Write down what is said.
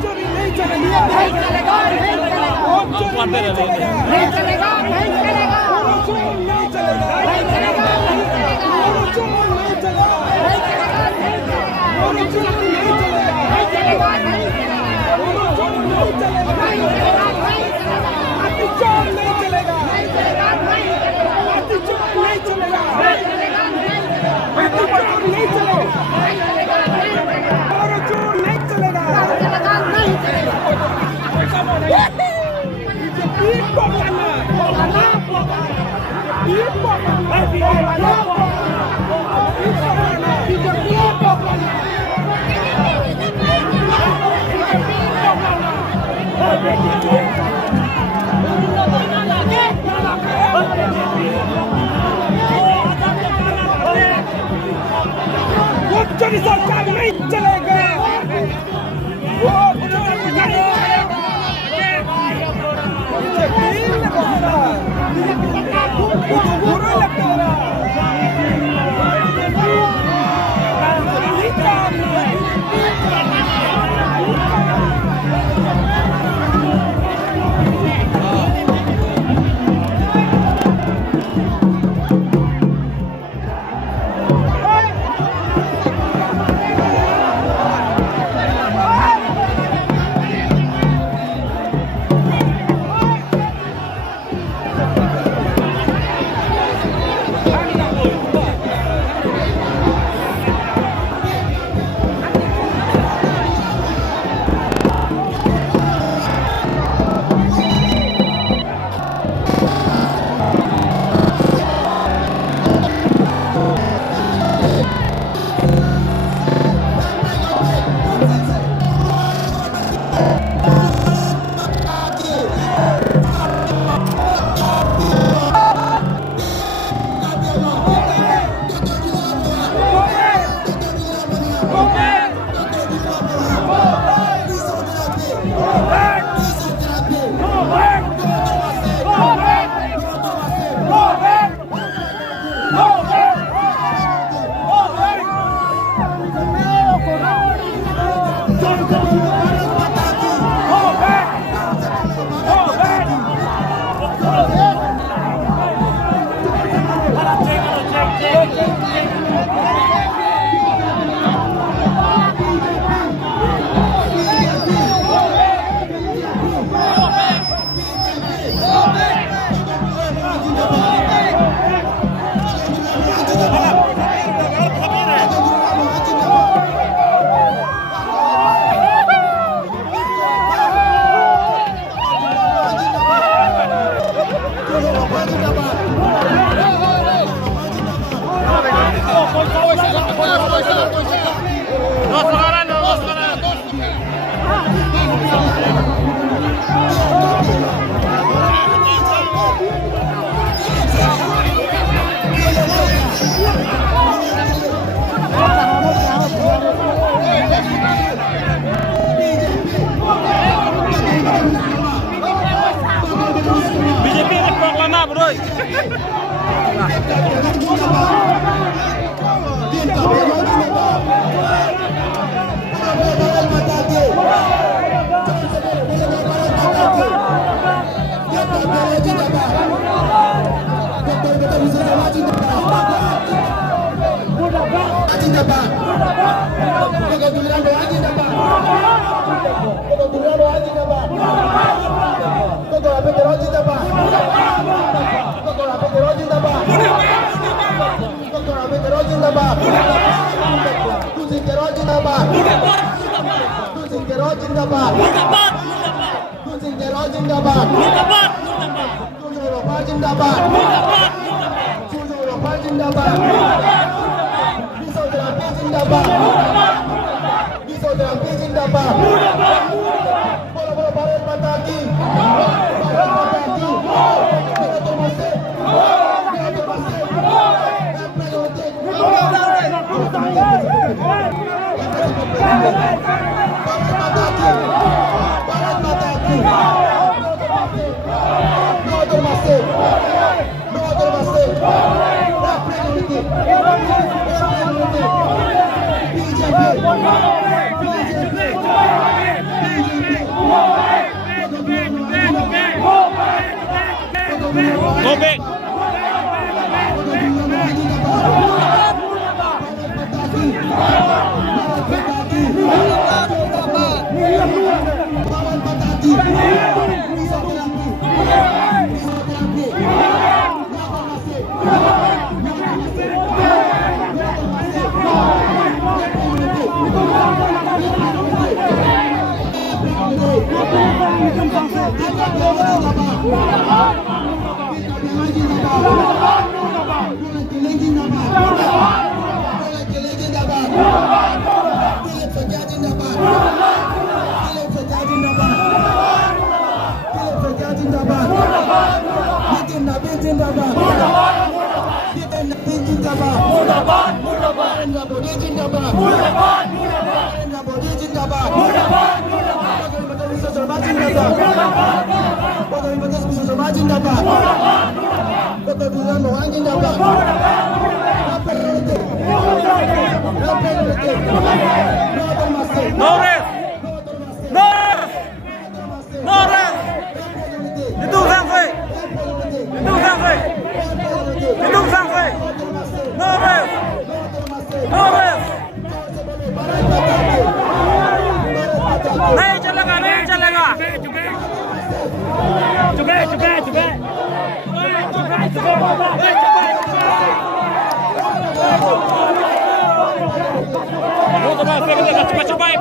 चोरी नहीं चलेगी, नहीं चलेगा, नहीं चलेगा, नहीं चलेगा, नहीं चलेगा, नहीं चलेगा, नहीं चलेगा, नहीं चलेगा, नहीं चलेगा, नहीं चलेगा, नहीं चलेगा, नहीं चलेगा, नहीं चलेगा, नहीं चलेगा, अतिचोर नहीं चलेगा, नहीं चलेगा, नहीं चलेगा, अतिचोर नहीं चलेगा, नहीं चलेगा, नहीं चलेगा, अतिचोर नहीं चलेगा, नहीं चलेगा, नहीं चलेगा, और चोर नहीं चलेगा, नहीं चलेगा, नहीं चलेगा। बीट पकड़ना, बीट पकड़ना, वो चोरी सरकार नहीं चलेगा, वो चोरी नहीं चलेगा, बुरा लगता है। नहीं चलेगा नहीं चलेगा coba cepat